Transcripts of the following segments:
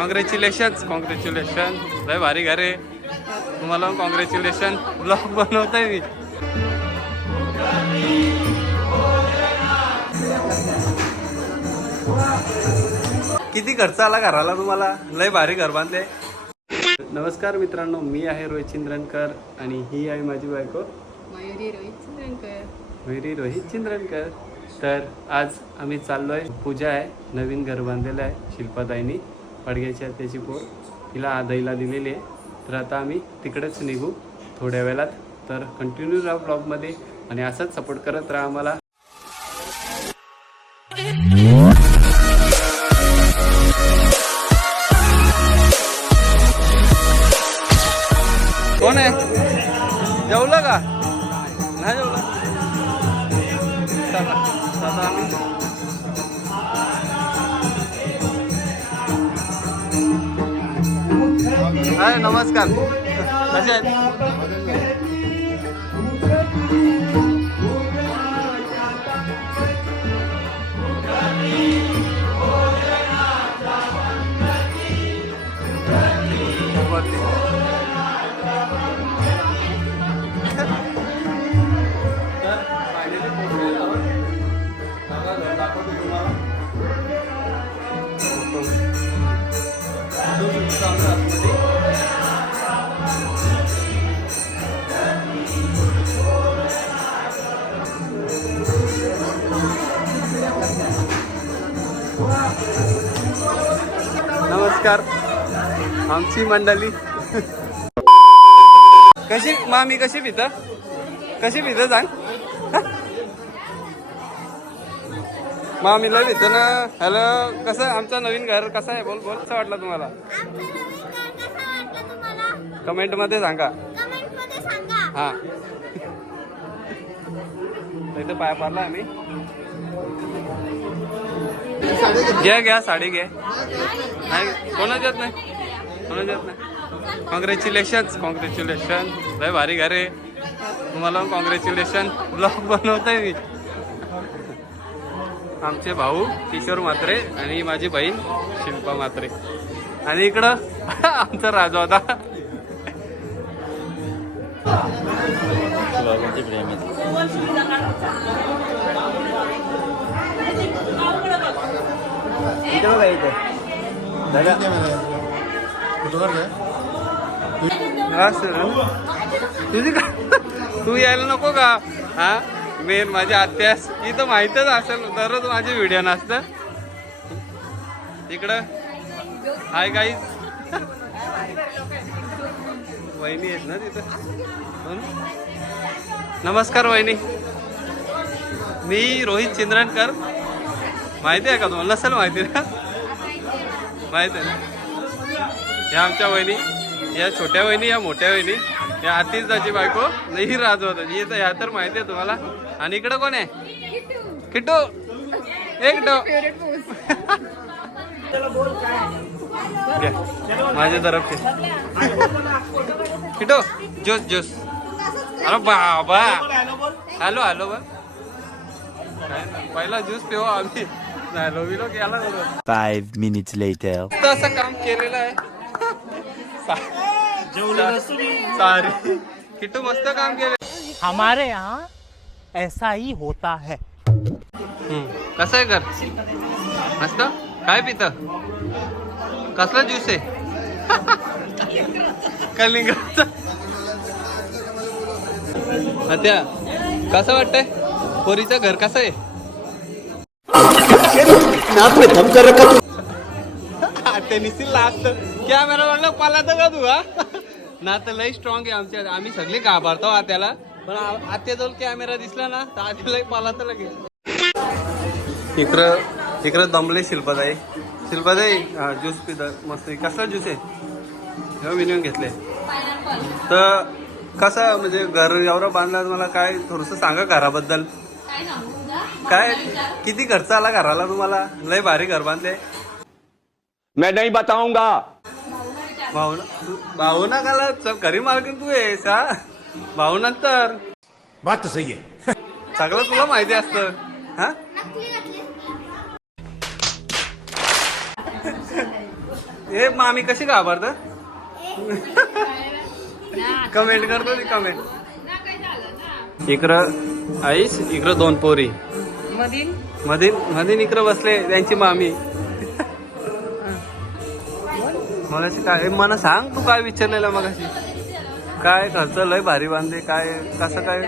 Congratulation congratulation लय भारी घर तुम्हाला कॉंग्रॅच्युलेशन ब्लॉग बनवताय मी. किती खर्च आला घराला तुम्हाला? लय भारी घर बांधले नमस्कार मित्रांनो मी आहे रोहित चिंद्रनकर आणि ही आहे माझी बायको. मयुरी रोहित चिंद्रनकर. मयुरी रोहित चिंद्रनकर. तर आज आम्ही चाललो आहे पूजा आहे नवीन घर बांधलेलं आहे शिल्पाताईनी. पडग्याची त्याची पोर. तिला दहीला दिलेली आहे. तर आता आम्ही तिकडेच निघू. थोड्या वेळात तर कंटिन्यू राहा ब्लॉगमध्ये आणि असंच सपोर्ट करत राहा आम्हाला. हाय नमस्कार कसे आहेत वरती. नमस्कार. आमची मंडळी. कशी मामी कशी पितं? कशी पितं सांग? मामीला पितं ना. हॅलो कसं आमचं नवीन घर कसं आहे? बोल बोल कसं वाटलं तुम्हाला? कमेंटमध्ये सांगा. हा. इथं पाय पाडला आम्ही. घ्या घ्या साडी घ्या नाही कोणाच येत नाही? कोणाच येत नाही? कॉंग्रॅच्युलेशन कॉंग्रॅच्युलेशन लय भारी घर आहे. तुम्हाला कॉंग्रॅच्युलेशन ब्लॉग बनवतोय मी. आमचे भाऊ किशोर मात्रे आणि माझी बहीण शिल्पा मात्रे आणि इकडं आमचा राजा होता बघा दादा तुझी का तू यायला नको का? हा? मेन माझ्या आत्यास ही तर माहीतच असेल दररोज माझे व्हिडिओ नसतं इकडं. हाय काही वहिनी आहेत ना तिथं? हो नमस्कार वहिनी. मी रोहित चिंद्रणकर. माहिती आहे का तुम्हाला? नसेल माहिती ना? माहिती आहे ना? या आमच्या वहिनी या छोट्या वहिनी या मोठ्या वहिनी या आतिशाची बायको नाही राज ये तर ह्या तर माहिती आहे तुम्हाला. आणि इकडं कोण आहे? किटू एक डो फेवरेट माझ्या किटो जोस जोस. अरे बाबा. हॅलो हॅलो बा पहिला ज्यूस पिऊ आम्ही. केला नव्हता. Five minutes later. मस्त असं काम केलेलं आहे. सारी. किट्टू मस्त काम केलं. हमारे यहाँ ऐसा ही होता है. कसं आहे कर मस्त? काय पित? कसला ज्यूस आहे? कलिंगडचा त्या कसं वाटतंय? पोरीचं घर कसं आहे? ते। निसील लास्ट कॅमेरा वाटलं पालाचं का तू हा? ना तर लई स्ट्रॉंग आहे आमच्या आम्ही सगळे घाबरतो आत्याला पण आ- आत्याजवळ कॅमेरा दिसला ना तर आत्याला पालाचं लगेच. इकडं इकडं दमले शिल्पाताई. शिल्पाताई हा ज्यूस पिता मस्त कसला ज्यूस आहे? हे विनियन घेतले. तर कसं म्हणजे घर एवढं बांधलं मला काय थोडस सांगा घराबद्दल? काय किती खर्च आला घराला तुम्हाला? लय भारी घर बांधले. मैं नहीं बताऊंगा। भाऊ भाऊ ना काला चल घरी मालकीन तू आहेस हा? भाऊ नंतर बात सही है सगळं तुला माहिती असतं. हा? हे मामी कशी घाबरत? कमेंट करतो ती कमेंट इकडं आईस इकडं दोन पोरी. मधील? मधीन मधीन इकडं बसले त्यांची मामी. मगाशी काय मला सांग तू काय विचारलेलं मगाशी? काय खर्च लय भारी बांधे काय कसं काय?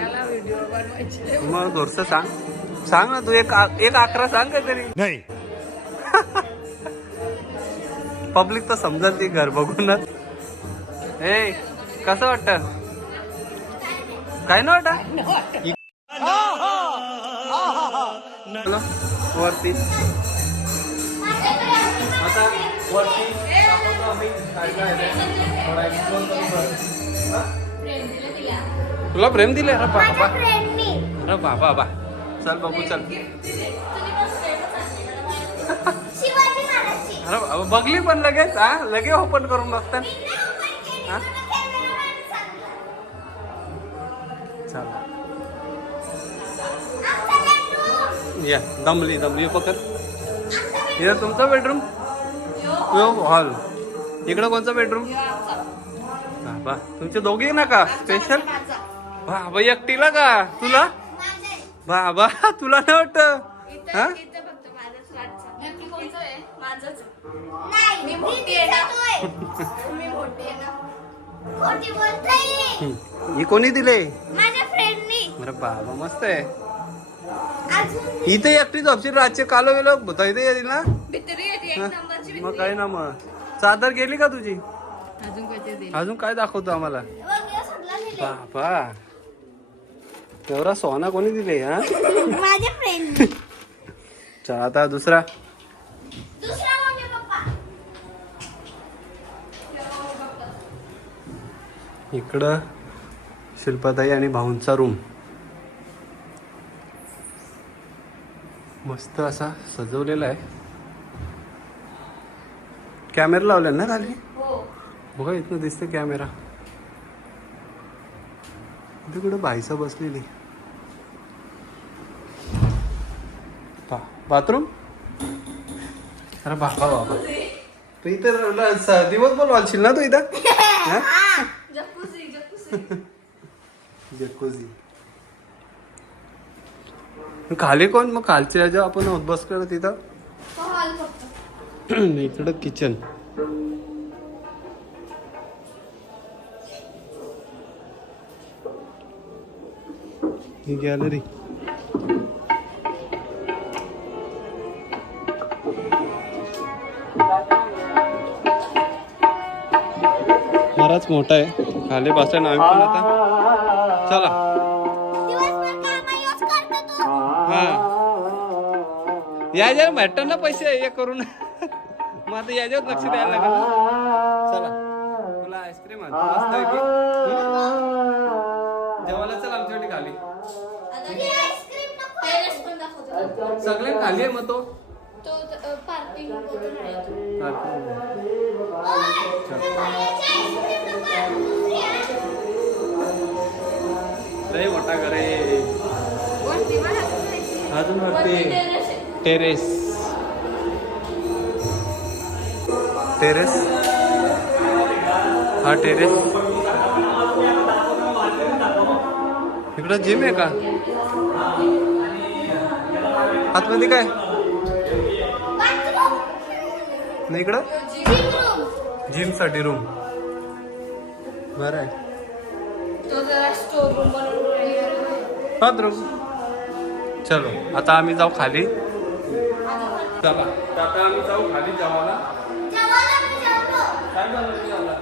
मग थोडस सांग. सांग ना तू एक एक अकरा सांग काहीतरी नहीं. पब्लिक तर समजल ती घर बघूनच ए कसं वाटत? काय ना वाटत वरती. आता वरती आम्ही? तुला प्रेम दिले अरे बाबा. अरे बाबा बा चल बघू चल. अरे बाबा, बघली पण लगेच हा? लगेच ओपन करून बघतात हा? चला या दमली दमली. पकड. हे तुमचा बेडरूम यो हॉल. इकडं कोणचा बेडरूम बाबा तुमचे दोघे ना का? स्पेशल बाबा एकटीला का? तुला? बाबा तुला नाही वाटत? हा? ही कोणी दिले? माझ्या फ्रेंडनी अरे बाबा मस्त आहे. इथे एकटी झोपशील रातचे कालो गेलो होता इथे येतील ना? मग काय ना मग. चादर गेली का तुझी? अजून काय दाखवतो आम्हाला. बाबा तेवढा सोना कोणी दिले हा? चल आता दुसरा. पप्पा. इकडं शिल्पाताई आणि भाऊंचा रूम मस्त असा सजवलेला आहे. कॅमेरा लावला ना खाली? बघा इथनं दिसतं कॅमेरा. तिकडं बाईसा बसलेली. बाथरूम? अरे बाबा बाबा. तू इथं ल- स- दिवसभर वालशील ना तू इथं? हा? जकुझी खाली कोण? मग खालच्या ज्या आपण होत बसलो तिथं? हॉल फक्त. इकडं किचन ही गॅलरी बराच मोठा आहे. खाली बसल्या ना आम्ही पण आता. चला. हा. याच्यावर भेटतात ना पैसे हे करून मग आता याच्यावर लक्ष द्यायला लागेल. चला. तुला आईस्क्रीम आणतो. मस्त आहे की? जेवायला चल आमच्यासाठी खाली. ही सगळे खाली आहे मग तो? लय मोठा मला अजून वरती टेरेस. टेरेस? हा टेरेस. इकडं जिम आहे का? आतमध्ये काय? नाही इकडं? जिमसाठी रूम बरं आहे. बाथरूम चलो आता आम्ही जाऊ खाली. चला आता आम्ही जाऊ खाली जेवायला काय बनवलं जेवायला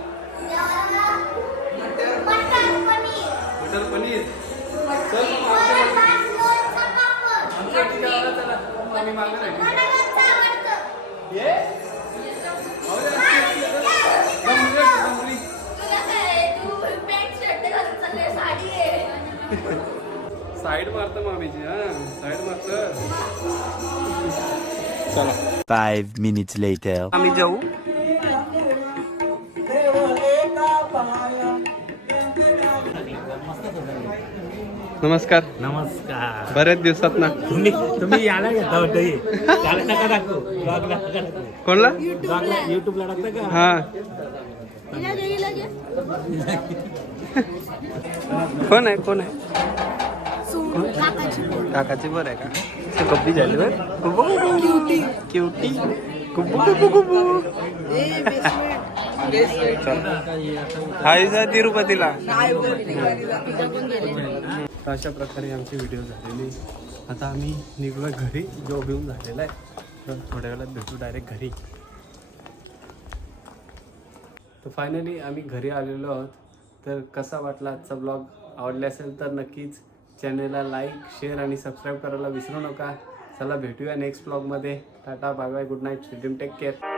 मटर पनीर. चल आमच्या आम्ही मागे Five minutes later. आम्ही जाऊ. नमस्कार. नमस्कार. बरेच दिवसात ना. तुम्ही याला कोणला? युट्यूबला टाकता का? हा. कोण आहे कोण आहे? काकाची बरं आहे का? कब्बी झाली बरं क्युटी कुबू कुबू कुबू हाय जा तिरुपतीला. अशा प्रकारे आमची व्हिडिओ झालेली. आता आम्ही निघलो घरी. जॉब येऊन झालेला आहे. तर थोड्या वेळात भेटू डायरेक्ट घरी. तर फायनली आम्ही घरी आलेलो आहोत. तर कसा वाटला आजचा ब्लॉग आवडला असेल तर नक्कीच चॅनलला लाईक शेअर आणि सबस्क्राईब करायला विसरू नका. चला भेटूया नेक्स्ट ब्लॉगमध्ये. Tata bye bye good night take care.